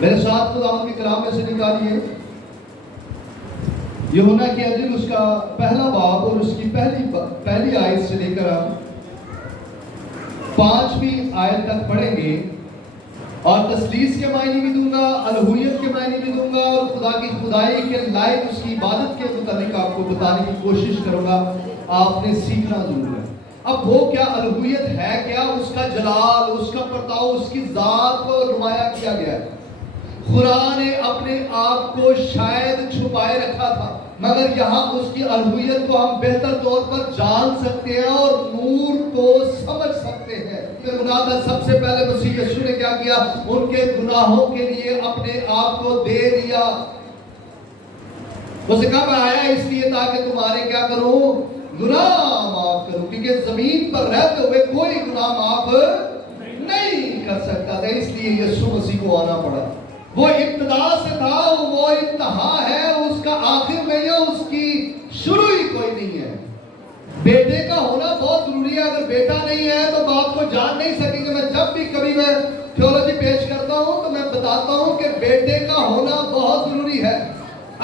میرے ساتھ خداوند کے کلام میں سے نکالیے یوحنا کی انجیل اس کا پہلا باب اور اس کی پہلی آیت سے لے کر ہم 5ویں آیت تک پڑھیں گے اور تثلیث کے معنی بھی دوں گا، الوہیت کے معنی بھی دوں گا اور خدا کی خدائی کے لائق اس کی عبادت کے متعلق آپ کو بتانے کی کوشش کروں گا۔ آپ نے سیکھنا ضرور ہے۔ اب وہ کیا الوہیت ہے، کیا اس کا جلال، اس کا پرتاؤ، اس کی ذات کو نمایاں کیا گیا ہے۔ خدا نے اپنے آپ کو شاید چھپائے رکھا تھا، مگر یہاں اس کی الوہیت کو ہم بہتر طور پر جان سکتے ہیں اور نور کو سمجھ سکتے ہیں۔ گناہ کا سب سے پہلے مسیح یسوع نے کیا کیا؟ ان کے گناہوں کے لیے اپنے آپ کو دے دیا۔ اسے کہا میں آیا اس لیے تاکہ تمہارے کیا کروں؟ گناہ معاف کروں، کیونکہ زمین پر رہتے ہوئے کوئی گناہ معاف نہیں کر سکتا تھا، اس لیے یسوع مسیح کو آنا پڑا۔ وہ ابتدا سے تھا، وہ انتہا ہے، اس کا آخر نہیں ہے، اس کی شروع ہی کوئی نہیں ہے۔ بیٹے کا ہونا بہت ضروری ہے۔ اگر بیٹا نہیں ہے تو باپ کو جان نہیں سکیں گے۔ میں جب بھی کبھی میں تھیولوجی پیش کرتا ہوں تو میں بتاتا ہوں کہ بیٹے کا ہونا بہت ضروری ہے۔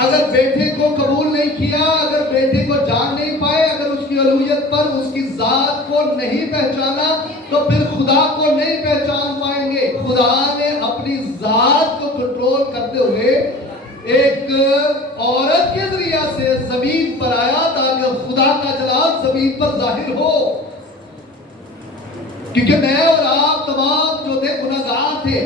اگر بیٹے کو قبول نہیں کیا، اگر بیٹے کو جان نہیں پائے، اگر اس کی الوہیت پر اس کی ذات کو نہیں پہچانا تو پھر خدا کو نہیں پہچان پائیں گے۔ خدا نے اپنی ذات کو کنٹرول کرتے ہوئے ایک عورت کے ذریعہ سے زمین پر آیا تاکہ خدا کا جلال زمین پر ظاہر ہو، کیونکہ میں اور آپ تمام جو تھے گناہگار تھے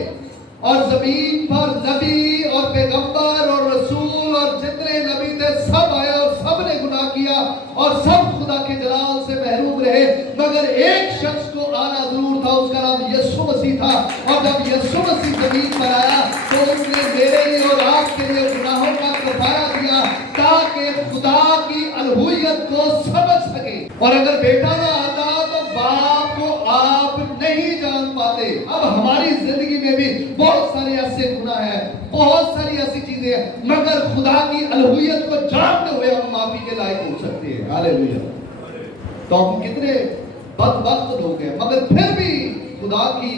اور زمین پر نبی اور پیغمبر اور رسول اور جتنے نبی تھے سب آئے اور سب نے گناہ کیا اور سب خدا کے جلال سے محروم رہے، مگر ایک شخص کو آنا ضرور تھا، اس کا نام یسوع مسیح تھا۔ اور جب یسوع مسیح زمین پر آیا تو اس نے میرے لیے اور آپ کے لیے گناہوں کا کفارہ دیا تاکہ خدا کی الوہیت کو سمجھ سکے۔ اور اگر بیٹا نہ آتا تو باپ کو آپ نہیں جان پاتے۔ اب ہماری زندگی میں بھی بہت سارے ایسے گناہ ہیں، بہت ساری ایسی چیزیں ہیں، مگر خدا کی الوہیت کو جانتے ہوئے ہم معافی کے لائق ہو سکتے ہیں۔ ہاللیلویہ۔ تو ہم کتنے بدبخت لوگ ہیں، مگر پھر بھی خدا کی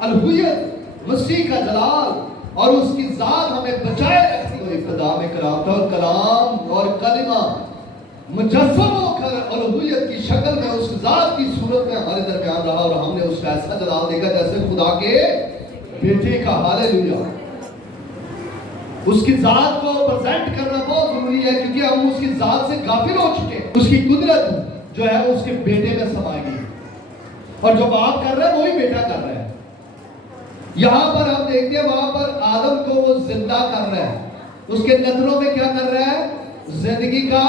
الوہیت، مسیح کا جلال اور اس کی ذات ہمیں بچائے رکھتی ہوئی ابتدا میں کلام تھا، اور کلام اور کلمہ مجسم ہو کر الوہیت کی شکل میں اس ذات کی صورت میں ہمارے درمیان رہا اور ہم نے اس کا ایسا جلال دیکھا جیسے خدا کے بیٹے کا۔ ہاللیلویہ۔ اس کی ذات کو پریزنٹ کرنا بہت ضروری ہے، کیونکہ ہم اس کی ذات سے غافل ہو چکے ہیں۔ اس کی قدرت جو ہے اس کے بیٹے میں سمائے گی، اور جو باپ کر رہا ہے وہی بیٹا کر رہا ہے۔ یہاں پر ہم دیکھتے ہیں وہاں پر آدم کو وہ زندہ کر رہا ہے، اس کے نتنوں میں کیا کر رہا ہے؟ زندگی کا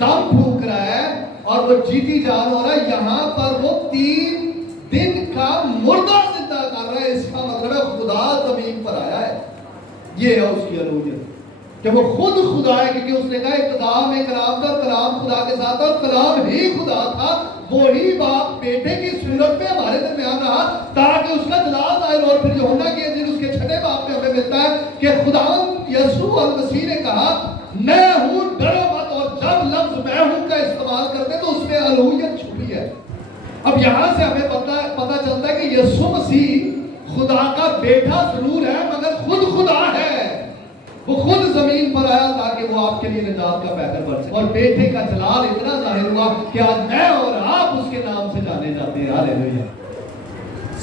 دم پھونک رہا ہے اور وہ جیتی جان ہو رہا ہے۔ یہاں پر وہ 3 دن کا مردہ زندہ کر رہا ہے۔ اس کا مطلب ہے خدا زمین پر آیا ہے۔ یہ ہے اس کی الوہیت کہ وہ خود خدا ہے، کیونکہ اس نے کہا ابتدا میں کلام تھا، کلام خدا کے ساتھ اور کلام ہی خدا تھا۔ وہی باپ بیٹے کی صورت میں ہمارے درمیان رہا تاکہ اس کا جلال ظاہر ہو۔ اور پھر یوحنا کی انجیل اس کے 6 باب میں ہمیں ملتا ہے کہ خداوند یسوع المسیح نے کہا میں ہوں، ڈرو مت، اور جب لفظ میں ہوں کا استعمال کرتے تو اس میں الوہیت چھپی ہے۔ اب یہاں سے ہمیں پتہ چلتا ہے کہ یسوع مسیح خدا کا بیٹا ضرور ہے مگر خود خدا ہے۔ وہ خود زمین پر آیا تاکہ وہ آپ کے لیے نجات کا پیکر بن سکے، اور بیٹے کا جلال اتنا ظاہر ہوا کہ آج میں اور آپ اس کے نام سے جانے جاتے ہیں۔ ہاللیلویہ۔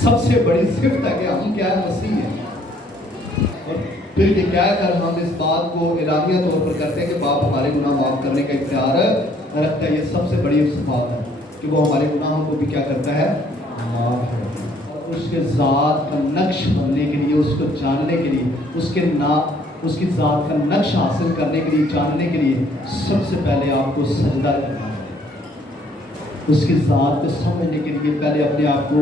سب سے بڑی صفت ہے کہ ہم کیا ہے؟ مسیح ہیں۔ اور پھر یہ کہہ کر ہم اس بات کو اعلانیہ طور پر کرتے ہیں کہ باپ ہمارے گناہ معاف کرنے کا اختیار رکھتا ہے۔ یہ سب سے بڑی صفات ہے کہ وہ ہمارے گناہوں کو بھی کیا کرتا ہے؟ معاف کرتا ہے۔ اور اس کے ذات کا نقش بننے کے لیے، اس کو جاننے کے لیے، اس کی ذات کا نقش حاصل کرنے کے لیے، جاننے کے لیے سب سے پہلے آپ کو سجدہ کرنا ہے۔ اس کی ذات کو سمجھنے کے لیے پہلے اپنے آپ کو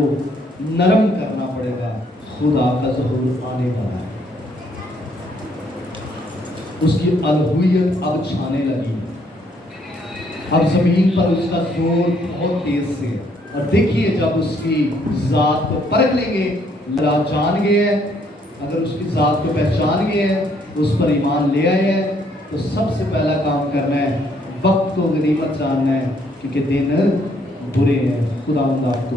نرم کرنا پڑے گا۔ خدا کا ظہور آنے والا ہے۔ اس کی الوہیت اب چھانے لگی، اب زمین پر اس کا زور بہت تیز سے۔ اور دیکھیے جب اس کی ذات کو پرکھ لیں گے، آپ جان گئے ہیں، اگر اس کی ذات کو پہچان گئے ہیں، اس پر ایمان لے آئے ہیں، تو سب سے پہلا کام کرنا ہے وقت کو غنیمت جاننا ہے، کیونکہ دن برے ہیں۔ خدا آپ کو